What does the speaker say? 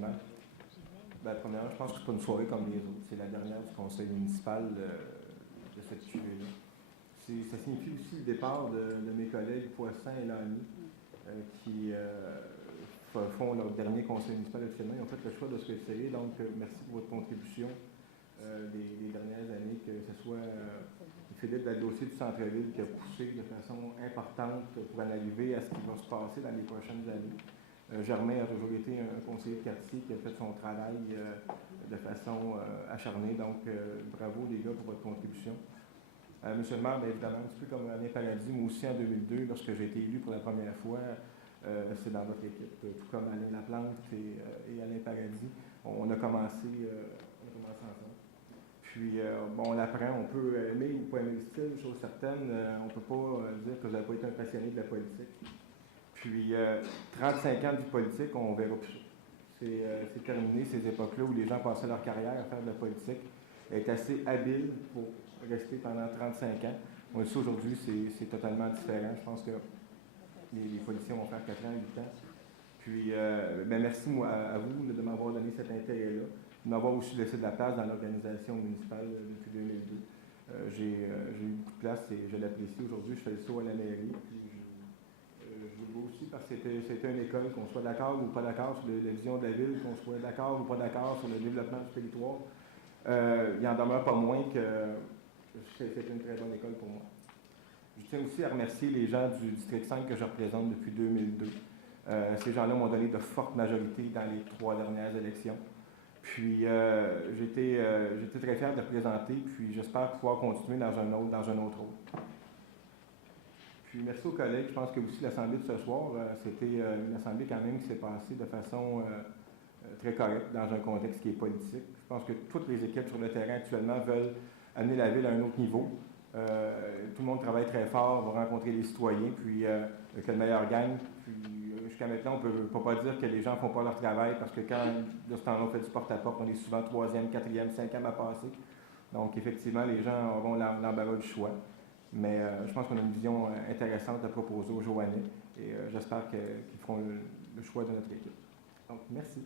facilement. Ben, premièrement, je pense que ce n'est pas une soirée comme les autres. C'est la dernière du conseil municipal de cette cuvée-là. Ça signifie aussi le départ de mes collègues Poisson et Lamy, qui font leur dernier conseil municipal officiellement. Ils ont fait le choix de se retirer. Donc, merci pour votre contribution des dernières années, que ce soit Philippe Dadossier du Centre-Ville qui a poussé de façon importante pour en arriver à ce qui va se passer dans les prochaines années. Germain a toujours été un conseiller de quartier qui a fait son travail de façon acharnée. Donc, bravo les gars pour votre contribution. Monsieur le maire, bien évidemment, un petit peu comme Alain Paradis, moi aussi en 2002, lorsque j'ai été élu pour la première fois, c'est dans votre équipe, tout comme Alain Laplante et Alain Paradis. On a commencé ensemble. Puis, bon, on l'apprend, on peut aimer ou pas aimer le style, chose certaine. On ne peut pas dire que vous n'avez pas été un passionné de la politique. Puis, 35 ans de vie politique, on verra plus ça. C'est terminé, ces époques-là où les gens passaient leur carrière à faire de la politique. Être assez habile pour rester pendant 35 ans. On le sait aujourd'hui, c'est totalement différent. Je pense que les policiers vont faire 4 ans, 8 ans. Puis, ben merci moi, à vous de m'avoir donné cet intérêt-là, de m'avoir aussi laissé de la place dans l'organisation municipale depuis 2002. J'ai eu beaucoup de place et je l'apprécie aujourd'hui. Je fais le saut à la mairie. Puis je le vois aussi parce que c'était une école, qu'on soit d'accord ou pas d'accord sur la vision de la ville, qu'on soit d'accord ou pas d'accord sur le développement du territoire. Il n'en demeure pas moins que c'est une très bonne école pour moi. Je tiens aussi à remercier les gens du district 5 que je représente depuis 2002. Ces gens-là m'ont donné de fortes majorités dans les 3 dernières élections. Puis j'étais très fier de le présenter, puis j'espère pouvoir continuer dans un autre rôle. Puis merci aux collègues. Je pense que aussi l'Assemblée de ce soir, c'était une Assemblée quand même qui s'est passée de façon très correcte dans un contexte qui est politique. Je pense que toutes les équipes sur le terrain actuellement veulent amener la ville à un autre niveau. Tout le monde travaille très fort, va rencontrer les citoyens, puis que le meilleur gagne. Puis jusqu'à maintenant, on ne peut pas dire que les gens ne font pas leur travail parce que quand, de ce temps-là, on fait du porte-à-porte, on est souvent 3e, 4e, 5e à passer. Donc, effectivement, les gens auront l'embarras du choix. Mais je pense qu'on a une vision intéressante à proposer aux Joannais et j'espère qu'ils feront le choix de notre équipe. Donc, merci.